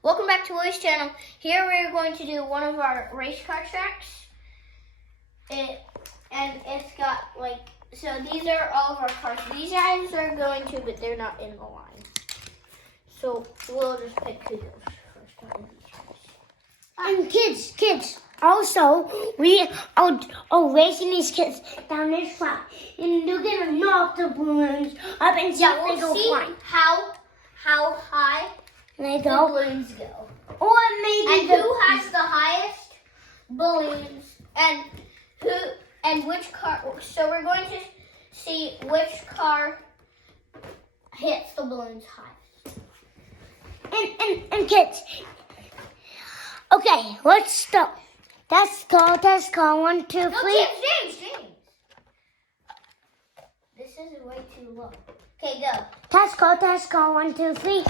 Welcome back to Willie's channel. Here we're going to do one of our race car tracks. It's got so these are all of our cars. These guys are going to, but they're not in the line. So we'll just pick who goes first out of these guys. And kids, also, we are racing these kids down this track. And they're going to knock the balloons up and see if they go flying. how high They the go. balloons go. Or maybe And who has the highest balloons and which car. So we're going to see which car hits the balloons highest. And kids. Okay, let's start. Test call. 1, 2, 3. No, James. This is way too low. Okay, go. Test call. 1, 2, 3.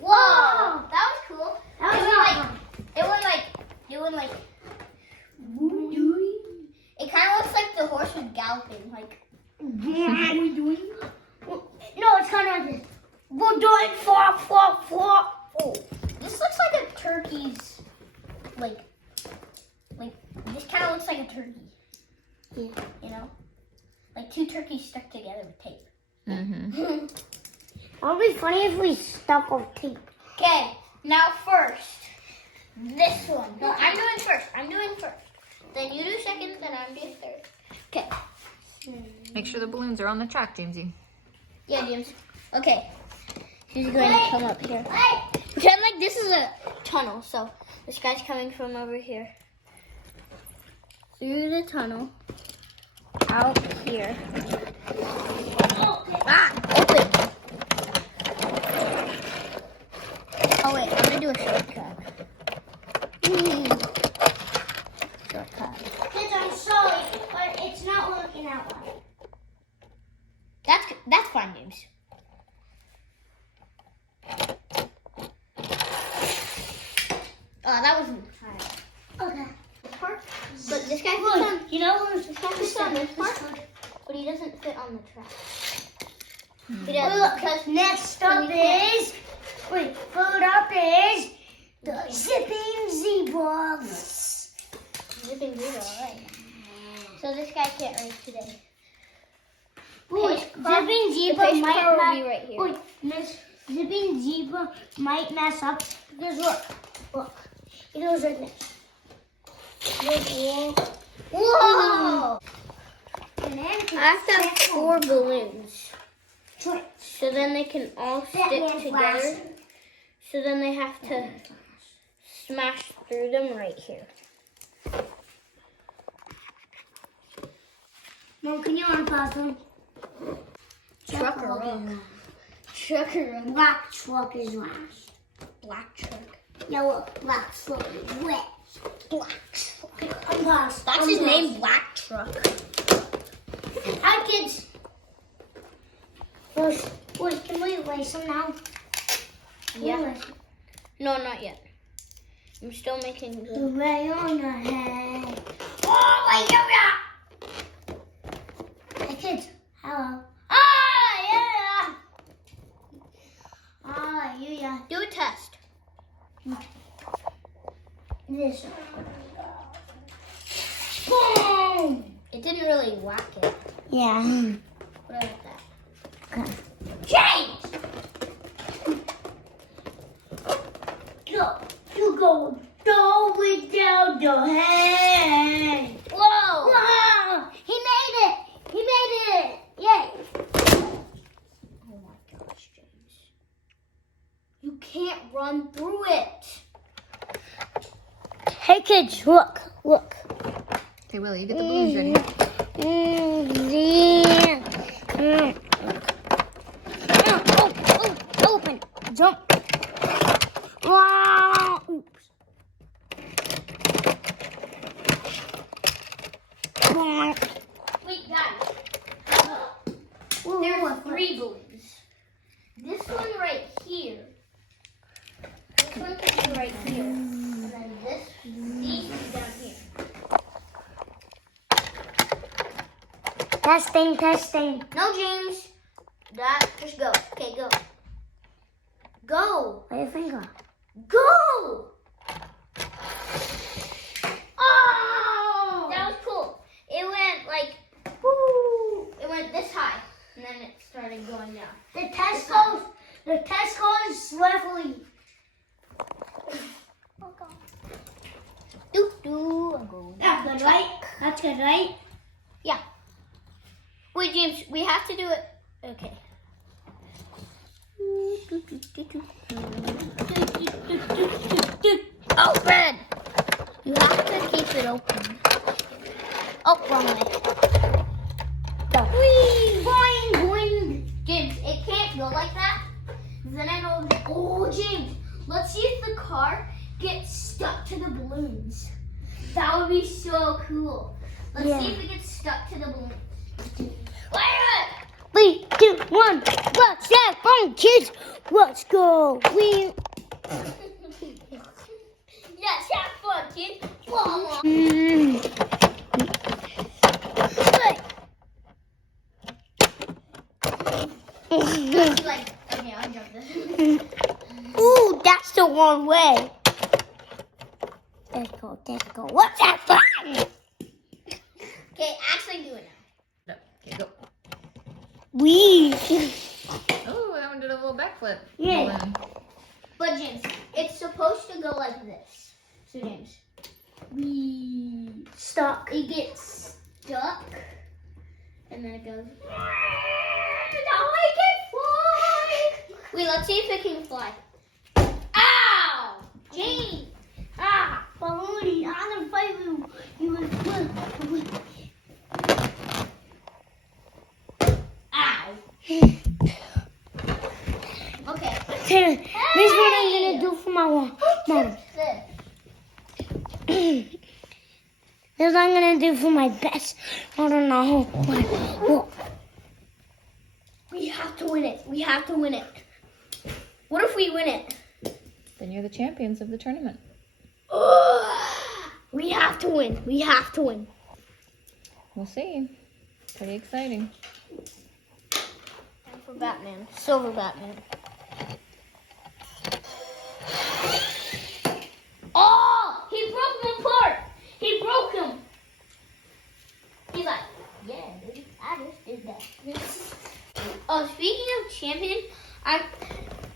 Whoa, that was cool. That It went like. It kind of looks like the horse was galloping, like. No, it's kind of like this. We're doing flop. Oh, this looks like a turkey's, like this kind of looks like a turkey. Yeah. You know, like two turkeys stuck together with tape. Mm-hmm. It would be funny if we stuck with tape. Okay, now first, this one. No, I'm doing first. Then you do second, then I'm doing third. Okay. Make sure the balloons are on the track, Jamesy. Yeah, James. Okay. He's going to come up here. Pretend like this is a tunnel. So this guy's coming from over here. Through the tunnel. Out here. Open. Oh wait, I'm going to do a shortcut. Shortcut. Kids, I'm sorry, but it's not working out right. That's fine, James. That wasn't high. Okay. But this guy fits on. You know who's This guy fits on this part, but he doesn't fit on the track. He Look, doesn't because next up is, food up is the zipping zebras. zipping zero, alright. So this guy can't race today. Wait, zipping The zebra pace car will might be right here. Wait, this zipping zebra might mess up because look, it goes like this. Whoa! And then I have to have 4 balloons. Twitch. So then they can all stick Batman together. flash. So then they have to smash through them right here. Mom, can you unpause them? Trucker. Black truck is last. Black truck. Yellow black truck is wet. Black truck. Unpause. That's his name, Black Truck. Hi, kids. Wait, can we race them now? Yeah. No, not yet. I'm still making The the... ray on the head. Oh, wait, yeah. Hey, kids. Hello. Ah, yeah. Ah, yeah. Do a test. This. Boom. It didn't really whack it. Yeah. What about that? Okay. Change. Go. You go. Go without the head. Whoa! Wow. He made it. Yay. Oh my gosh, James. You can't run through it. Hey, kids, look. Okay, Willie, you get the balloons ready. Open. Jump. Wow. Oops. Wait, guys. There were 3 balloons. This one right here. This one could be right here. And then these two down here. Testing. No, James. Just go. Okay, go. Go. Wait, finger. Go. Oh! That was cool. It went like, woo. It went this high, and then it started going down. The test goes swiftly. Doo doo. I'm going. That's good, right? That's good, right? Yeah. Wait, James, we have to do it. Okay. Open! You have to keep it open. Oh, wrong way. Go. Whee! Boing, boing. James, it can't go like that. Then I know. Oh, James, let's see if the car gets stuck to the balloons. That would be so cool. Let's see if it gets stuck to the balloons. Wait, 3, 2, 1. Let's have fun, kids. Let's go. We. yes, have fun, kid. Blah, like, okay, I'll jump this. Ooh, that's the wrong way. Let's go, let's go. What's that fun? Okay, actually do it now. Okay, go. We. Oh, that one did a little backflip. Yeah. Balloon. But James, it's supposed to go like this. So James, Stuck. it gets stuck, and then it goes. Now I can fly. Wait, let's see if it can fly. Ow, James. Ah, Balloony, I'm gonna fight you. You will. Ow. Okay. This is what I'm gonna do for my mom. This. This is what I'm gonna do for my best. I don't know what. We have to win it. We have to win it. What if we win it? Then you're the champions of the tournament. We have to win. We have to win. We'll see. Pretty exciting. Time for Batman. Silver Batman. Oh! He broke him apart! He broke him! He's like, yeah, dude, I just did that. Oh, speaking of champion,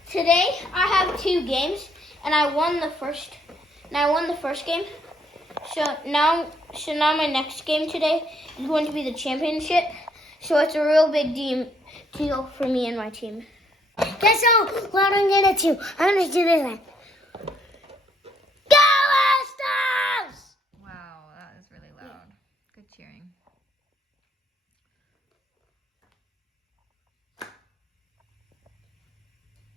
today I have 2 games, and I won the first. And I won the first game. So now my next game today is going to be the championship. So it's a real big deal for me and my team. Guess what I'm gonna do? I'm gonna do this one. Go Astros! Wow, that is really loud. Good cheering.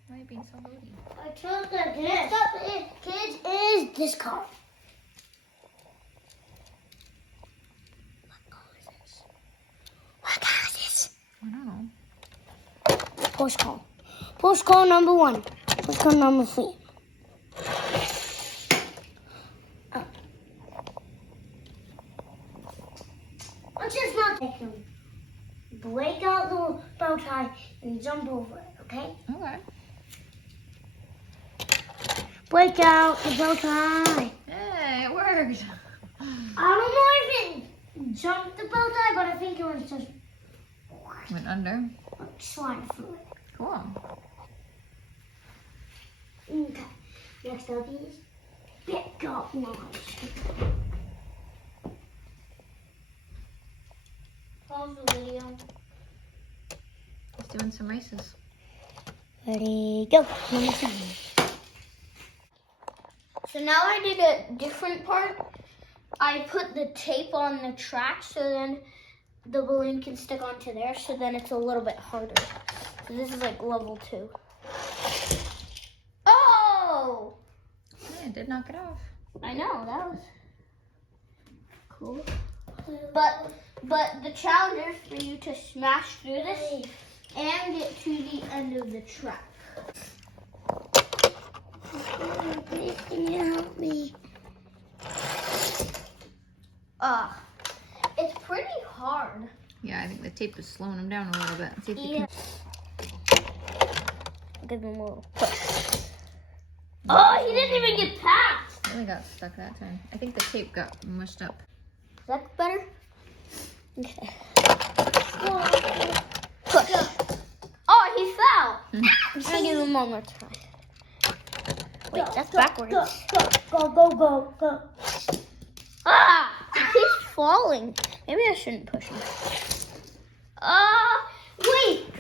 Why are you being so moody? I took the next up kids is this car. What car is this? What car is this? I don't know. Post call. Post call number 1. Post call number 3. Let's just not take him. Break out the bow tie and jump over it, okay? Okay. Break out the bow tie. Hey, it worked. I don't know if it jumped the bow tie, but I think it was just Went under. slide through it. Cool. Okay. Next up is pick up launch. Pause the video. He's doing some races. Ready, go. Number 7. So now I did a different part. I put the tape on the track so then the balloon can stick onto there, so then it's a little bit harder. So this is like level 2. Oh! Yeah, it did knock it off. I know, that was cool. But the challenge is for you to smash through this and get to the end of the track. Please, can you help me? It's pretty hard. Yeah, I think the tape is slowing him down a little bit. Let's see if you Yeah. can. Give him a little push. Oh, he didn't even get past. Really got stuck that time. I think the tape got mushed up. That's better. Okay. Push. Oh, he fell. I'm gonna give him one more try. Wait, that's backwards. Go. Ah! He's falling. Maybe I shouldn't push him.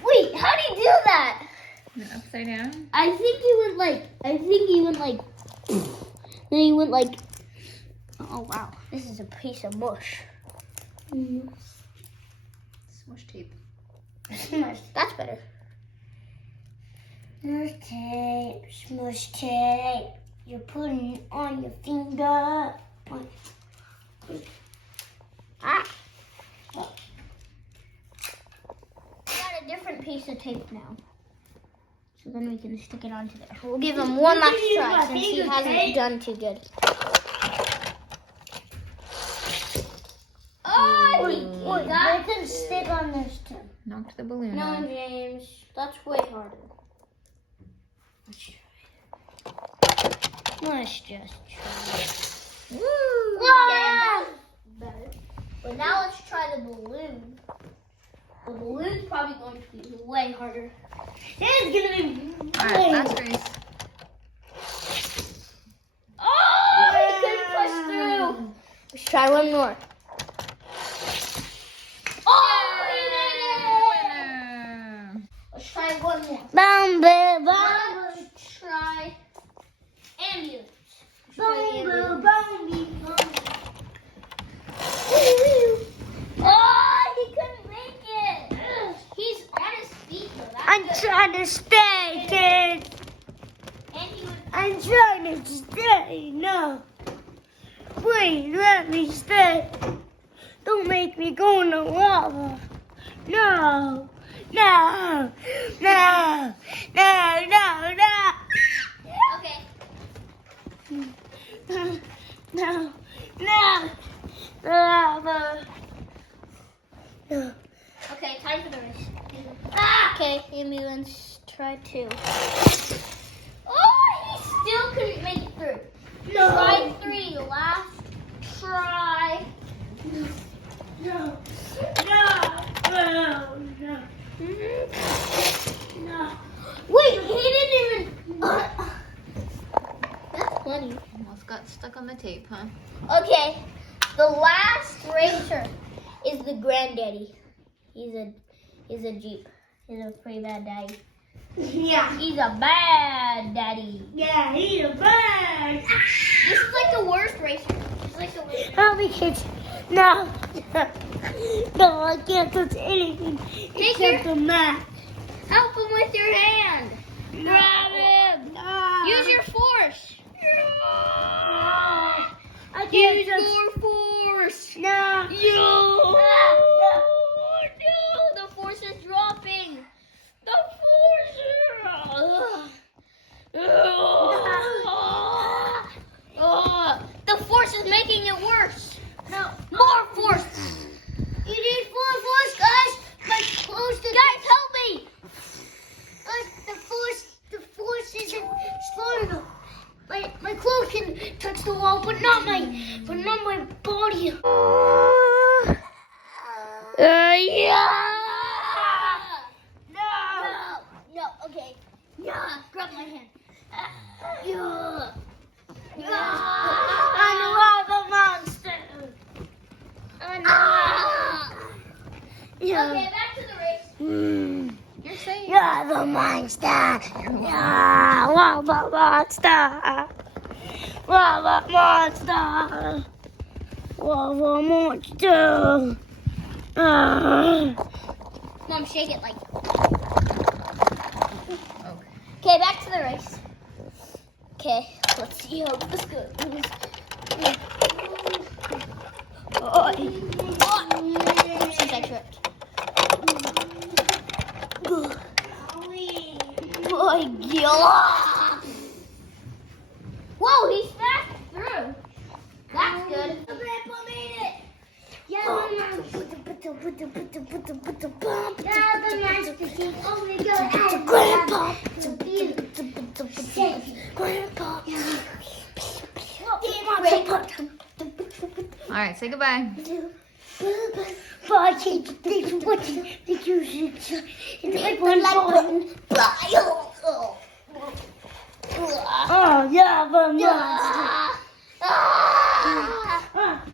Wait, how do you do that? Upside down. I think he went like, then he went like, oh wow, this is a piece of mush. Smush tape. That's better. Smush tape. You're putting it on your finger. Ah. Got a different piece of tape now. So then we can stick it onto there. We'll give him one last try since he hasn't done too good. Oh, he got You can stick on this too. Knocked the balloon No, off. James, that's way harder. Let's just try. Woo! Wow! Better. But now let's try the balloon. The balloon's probably going to be way harder. It's gonna be. Alright, last race. Oh, he couldn't push through. Let's try one more. Oh, he did it! Winner! Let's try one more. Bumble, Let's try ambulance. Let's try the ambulance. Oh, he couldn't make it. He's on his feet though. That's I'm good. trying to stay, kid. And he was I'm trying to stay. No. Please let me stay. Don't make me go in the lava. No. okay. No. Lava. No. Okay, time for the race. Ah! Okay, ambulance, try two. Oh, he still couldn't make it through. Try three, last try. No. Wait, he didn't even. That's funny. Almost got stuck on the tape, huh? Okay, the last racer is the granddaddy. He's a Jeep. He's a pretty bad daddy. Yeah. He's a bad daddy. Yeah, he's a bird. This is like the worst racer. This is like the worst. Help me, kids. No, I can't touch anything except the mat. Help him with your hand. Grab him. Use your force. I can't Use touch. your force. No. No. The force is dropping. The force the force is making it worse. No. More force. You need more force, guys. My clothes. Guys, help me. The force isn't strong enough. My clothes can touch the wall, but not my body. Yeah. No, okay. Grab my hand. I'm a lava monster. Okay, back to the race. You're safe. You're the monster. Yeah, lava monster. Lava monster. Lava monster. Mom, shake it like. Okay. Okay, back to the race. Okay, let's see how this goes. Since I tripped. My God. Whoa, he smashed through. That's good. Grandpa made it. Yeah, the monster. Oh my God. Grandpa. Grandpa. All right, say goodbye. Bye, thanks for watching. Thank you. It's like The one like button. button. Bye. Oh, yeah, but Ah. Ah.